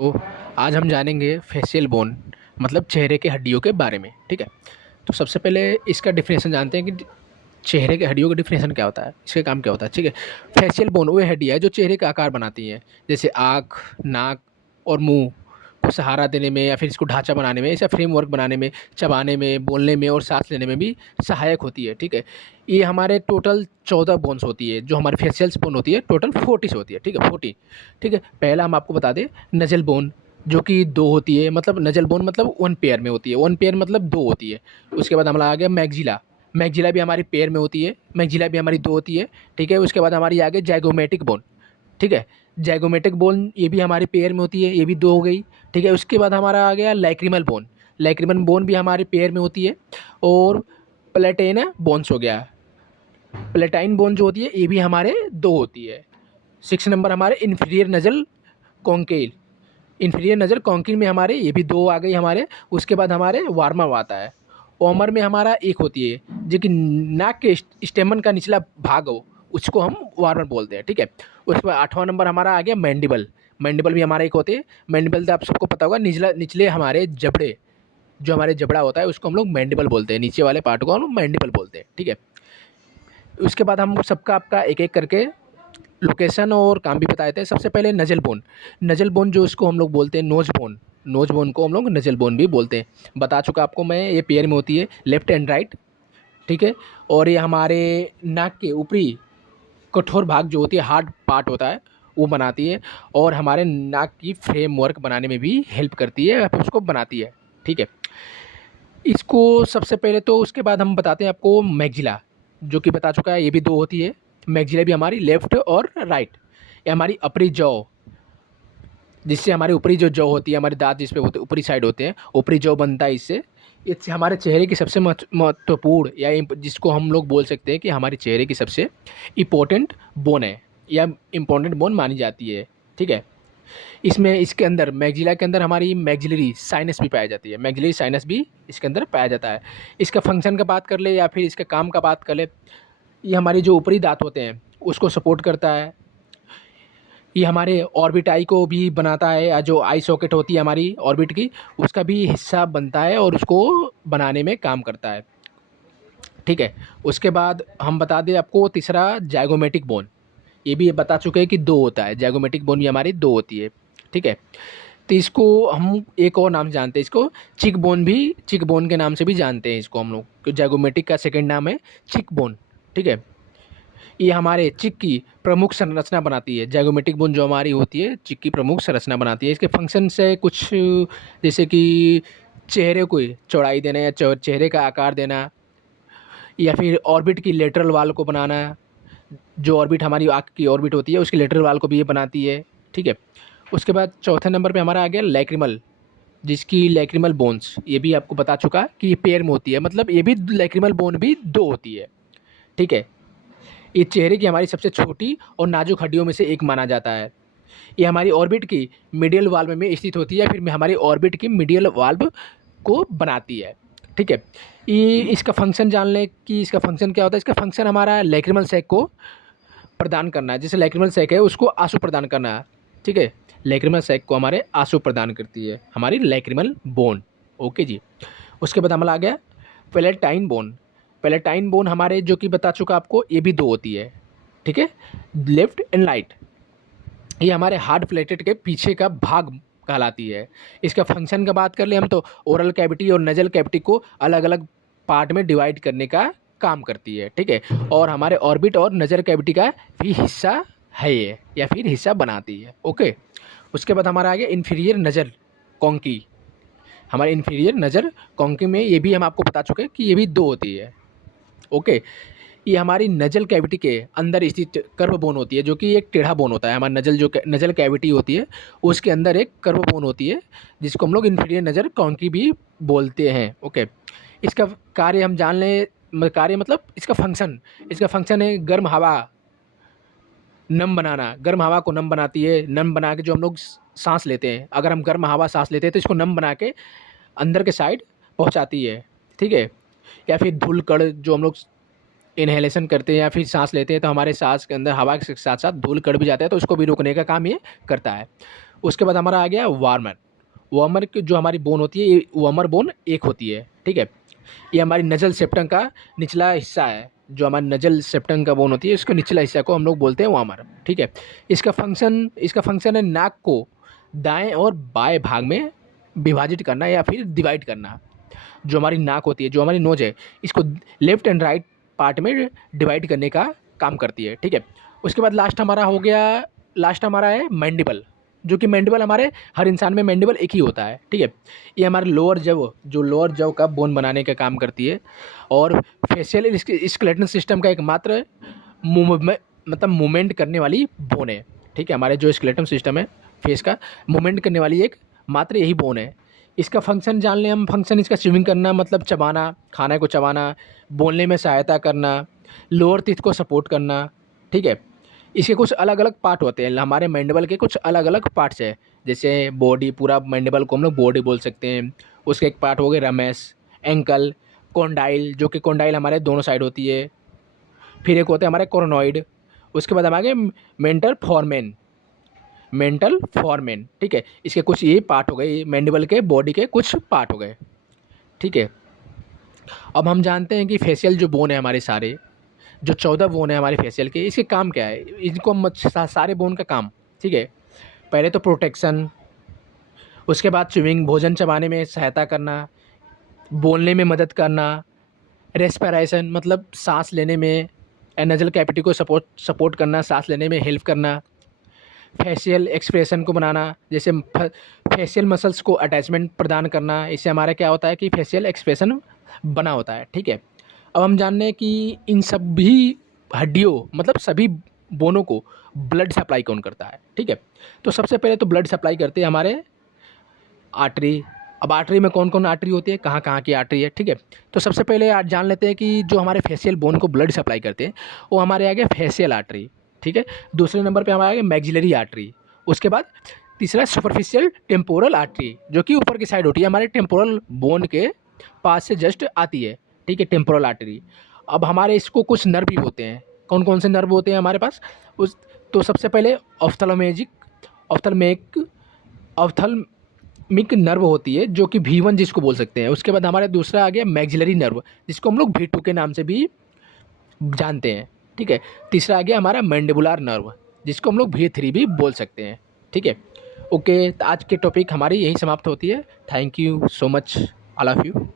तो आज हम जानेंगे फेशियल बोन मतलब चेहरे के हड्डियों के बारे में। ठीक है, तो सबसे पहले इसका डिफिनेशन जानते हैं कि चेहरे के हड्डियों का डिफिनेशन क्या होता है, इसका काम क्या होता है। ठीक है, फेशियल बोन वो हड्डियाँ है जो चेहरे का आकार बनाती हैं, जैसे आँख, नाक और मुंह को सहारा देने में या फिर इसको ढांचा बनाने में, ऐसा फ्रेमवर्क बनाने में, चबाने में, बोलने में और सांस लेने में भी सहायक होती है। ठीक है, ये हमारे टोटल 14 बोन्स होती है, जो हमारी फेशियल बोन होती है टोटल 40 होती है। ठीक है, 40। ठीक है, पहला हम आपको बता दें नजल बोन, जो कि 2 होती है, मतलब नजल बोन मतलब 1 पेयर में होती है, 1 पेयर मतलब 2 होती है। उसके बाद हमारा आ गया मैक्सिला, मैक्सिला भी हमारी पेयर में होती है, मैक्सिला भी हमारी 2 होती है। ठीक है, उसके बाद हमारी आ गई जाइगोमेटिक बोन। ठीक है, जाइगोमेटिक बोन ये भी हमारी पेयर में होती है, ये भी 2 हो गई। ठीक है, उसके बाद हमारा आ गया लैक्रिमल बोन, लैक्रिमल बोन भी हमारी पेयर में होती है। और प्लेटेना बोन्स हो गया, प्लेटाइन बोन जो होती है ये भी हमारे 2 होती है। 6 नंबर हमारे इन्फीरियर नजल कॉन्केल, इन्फीरियर नजर कॉन्किन में हमारे ये भी 2 आ गई हमारे। उसके बाद हमारे वार्मर आता है, ओमर में हमारा 1 होती है, जो कि नाक के स्टेमन का निचला भाग हो, उसको हम वार्मर बोलते हैं। ठीक है, उसके बाद 8वां नंबर हमारा आ गया मैंडिबल, मैंडिबल भी हमारा 1 होते हैं। मैंडिबल तो आप सबको पता होगा, निचला निचले हमारे जबड़े, जो हमारे जबड़ा होता है उसको हम लोग मैंडिबल बोलते हैं, नीचे वाले पार्ट को हम मैंडिबल बोलते हैं। ठीक है, उसके बाद हम सबका आपका एक एक करके लोकेशन और काम भी बताए थे। सबसे पहले नजल बोन, नजल बोन जो इसको हम लोग बोलते हैं नोज बोन, नोज बोन को हम लोग नजल बोन भी बोलते हैं। बता चुका आपको मैं, ये पेयर में होती है, लेफ्ट एंड राइट। ठीक है, और ये हमारे नाक के ऊपरी कठोर भाग जो होती है, हार्ड पार्ट होता है, वो बनाती है, और हमारे नाक की फ्रेमवर्क बनाने में भी हेल्प करती है, उसको बनाती है। ठीक है, इसको सबसे पहले तो उसके बाद हम बताते हैं आपको मैक्सिला, जो कि बता चुका है ये भी 2 होती है। मैक्सिला भी हमारी लेफ्ट और राइट। ये हमारी अपरी जॉ, जिससे हमारी ऊपरी जो जॉ होती है, हमारे दांत जिस पे होते हैं ऊपरी साइड होते हैं, ऊपरी जॉ बनता है इससे। इससे हमारे चेहरे की सबसे महत्वपूर्ण या जिसको हम लोग बोल सकते हैं कि हमारे चेहरे की सबसे इम्पोर्टेंट बोन है, या इम्पोर्टेंट बोन मानी जाती है। ठीक है, इसमें इसके अंदर मैक्सिला के अंदर हमारी मैक्सिलरी साइनस भी पाई जाती है, मैक्सिलरी साइनस भी इसके अंदर पाया जाता है। इसका फंक्शन का बात कर ले या फिर इसके काम का बात कर ले, ये हमारी जो ऊपरी दांत होते हैं उसको सपोर्ट करता है। ये हमारे ऑर्बिट आई को भी बनाता है, या जो आई सॉकेट होती है हमारी ऑर्बिट की, उसका भी हिस्सा बनता है और उसको बनाने में काम करता है। ठीक है, उसके बाद हम बता दें आपको तीसरा जाइगोमेटिक बोन, ये भी बता चुके हैं कि 2 होता है, जाइगोमेटिक बोन भी हमारी 2 होती है। ठीक है, तो इसको हम एक और नाम से जानते हैं, इसको चिक बोन भी, चिक बोन के नाम से भी जानते हैं इसको हम लोग, क्योंकि जाइगोमेटिक का सेकंड नाम है चिक बोन। ठीक है, ये हमारे चिक की प्रमुख संरचना बनाती है, जाइगोमेटिक बोन जो हमारी होती है चिक की प्रमुख संरचना बनाती है। इसके फंक्शन से कुछ जैसे कि चेहरे को चौड़ाई देना, या चेहरे का आकार देना, या फिर ऑर्बिट की लेटरल वाल को बनाना, जो ऑर्बिट हमारी आँख की ऑर्बिट होती है उसकी लेटरल वाल को भी ये बनाती है। ठीक है, उसके बाद चौथे नंबर पे हमारा आ गया लैक्रिमल, जिसकी लैक्रिमल बोन्स ये भी आपको बता चुका कि ये पेयर में होती है, मतलब ये भी लैक्रिमल बोन भी 2 होती है। ठीक है, ये चेहरे की हमारी सबसे छोटी और नाजुक हड्डियों में से एक माना जाता है। ये हमारी ऑर्बिट की मीडियल वाल्व में स्थित होती है, फिर हमारी ऑर्बिट की मीडियल वाल्व को बनाती है। ठीक है, ये इसका फंक्शन जान लें कि इसका फंक्शन क्या होता है। इसका फंक्शन हमारा लैक्रिमल सैक को प्रदान करना है, जैसे लैक्रिमल सैक है उसको आंसू प्रदान करना है। ठीक है, लैक्रिमल सैक को हमारे आंसू प्रदान करती है हमारी लैक्रिमल बोन। ओके जी, उसके बाद हमारा आ गया पेलेटाइन बोन, पेलेटाइन बोन हमारे जो कि बता चुका आपको ये भी 2 होती है। ठीक है, लेफ्ट एंड राइट। ये हमारे हार्ड प्लेटेट के पीछे का भाग कहलाती है। इसका फंक्शन का बात कर ले हम तो ओरल कैविटी और नजल कैविटी को अलग अलग पार्ट में डिवाइड करने का काम करती है। ठीक है, और हमारे ऑर्बिट और नजर कैविटी का भी हिस्सा है ये, या फिर हिस्सा बनाती है। ओके, उसके बाद हमारा आ गया इन्फीरियर नजर कॉन्की, हमारे इन्फीरियर नजर कॉन्की में ये भी हम आपको बता चुके हैं कि ये भी 2 होती है। ओके, ये हमारी नजल कैविटी के अंदर स्थित कर्व बोन होती है, जो कि एक टेढ़ा बोन होता है। हमारा नजल जो नजल कैविटी होती है उसके अंदर एक कर्व बोन होती है, जिसको हम लोग इन्फीरियर नजर कॉन्की भी बोलते हैं। ओके, इसका कार्य हम जान लें, कार्य मतलब इसका फंक्शन, इसका फंक्शन है गर्म हवा नम बनाना, गर्म हवा को नम बनाती है, नम बना के जो हम लोग सांस लेते हैं, अगर हम गर्म हवा सांस लेते हैं तो इसको नम बना के अंदर के साइड पहुंचाती है। ठीक है, या फिर धूल कण जो हम लोग इन्हेलेशन करते हैं या फिर सांस लेते हैं तो हमारे सांस के अंदर हवा के साथ साथ धूल कण भी जाता है, तो उसको भी रोकने का काम ये करता है। उसके बाद हमारा आ गया वार्मर। वार्मर की जो हमारी बोन होती है, ये वार्मर बोन एक होती है, ठीक है। ये हमारी नजल सेप्टम का निचला हिस्सा है। जो हमारी नजल सेप्टम का बोन होती है, इसके निचला हिस्सा को हम लोग बोलते हैं वार्मर, ठीक है। इसका फंक्शन है नाक को दाएं और बाएं भाग में विभाजित करना या फिर डिवाइड करना। जो हमारी नाक होती है, जो हमारी नोज है, इसको लेफ्ट एंड राइट पार्ट में डिवाइड करने का काम करती है, ठीक है। उसके बाद लास्ट हमारा है मैंडिबल। जो कि मैंडिबल हमारे हर इंसान में मैंडिबल एक ही होता है, ठीक है। ये हमारे लोअर जव का बोन बनाने का काम करती है। और फेशियल स्केलेटन सिस्टम का एकमात्र मतलब मूवमेंट करने वाली बोन है, ठीक है। हमारे जो स्केलेटन सिस्टम है फेस का, मूवमेंट करने वाली एक मात्र यही बोन है। इसका फंक्शन जान लें हम। फंक्शन इसका च्यूइंग करना मतलब चबाना, खाने को चबाना, बोलने में सहायता करना, लोअर टीथ को सपोर्ट करना, ठीक है। इसके कुछ अलग अलग पार्ट होते हैं। हमारे मैंडिबल के कुछ अलग अलग पार्ट्स है। जैसे बॉडी, पूरा मैंडिबल को हम लोग बॉडी बोल सकते हैं। उसके एक पार्ट हो गए रमेस, एंकल, कॉन्डाइल, जो कि कॉन्डाइल हमारे दोनों साइड होती है। फिर एक होता है हमारे कोरोनॉइड। उसके बाद हम आगे मेंटल फॉर्मेन, ठीक है। इसके कुछ ये पार्ट हो गए, मैंडिबल के बॉडी के कुछ पार्ट हो गए, ठीक है। अब हम जानते हैं कि फेशियल जो बोन है हमारे सारे, जो 14 बोन है हमारे फेशियल के, इसके काम क्या है। इनको हम सारे बोन का काम, ठीक है। पहले तो प्रोटेक्शन, उसके बाद च्यूइंग, भोजन चबाने में सहायता करना, बोलने में मदद करना, रेस्पिरेशन मतलब सांस लेने में, नेजल कैविटी को सपोर्ट करना, सांस लेने में हेल्प करना, फेशियल एक्सप्रेशन को बनाना, जैसे फेशियल मसल्स को अटैचमेंट प्रदान करना। इससे हमारा क्या होता है कि फेशियल एक्सप्रेशन बना होता है, ठीक है। अब हम जान रहे हैं कि इन सभी हड्डियों मतलब सभी बोनों को ब्लड सप्लाई कौन करता है, ठीक है। तो सबसे पहले तो ब्लड सप्लाई करते हैं हमारे आर्टरी। अब आर्टरी में कौन कौन आर्टरी होती है, कहाँ कहाँ की आर्टरी है, ठीक है। तो सबसे पहले आज जान लेते हैं कि जो हमारे फेशियल बोन को ब्लड सप्लाई करते हैं वो हमारे आ गया फेशियल आर्टरी, ठीक है। दूसरे नंबर पे हमारा आ गया मैक्सिलरी आर्टरी। उसके बाद तीसरा सुपरफिशियल टेम्पोरल आर्टरी, जो कि ऊपर की साइड होती है, हमारे टेम्पोरल बोन के पास से जस्ट आती है, ठीक है, टेम्पोरल आर्टरी। अब हमारे इसको कुछ नर्व भी होते हैं। कौन कौन से नर्व होते हैं हमारे पास उस तो सबसे पहले ऑफ्थल्मिक नर्व होती है, जो कि V1 जिसको बोल सकते हैं। उसके बाद हमारे दूसरा आ गया मैक्सिलरी नर्व, जिसको हम लोग V2 के नाम से भी जानते हैं, ठीक है। तीसरा आ गया हमारा मैंडिबुलर नर्व, जिसको हम लोग V3 भी बोल सकते हैं, ठीक है। ओके, तो आज के टॉपिक हमारी यही समाप्त होती है। Thank you so much, I love you.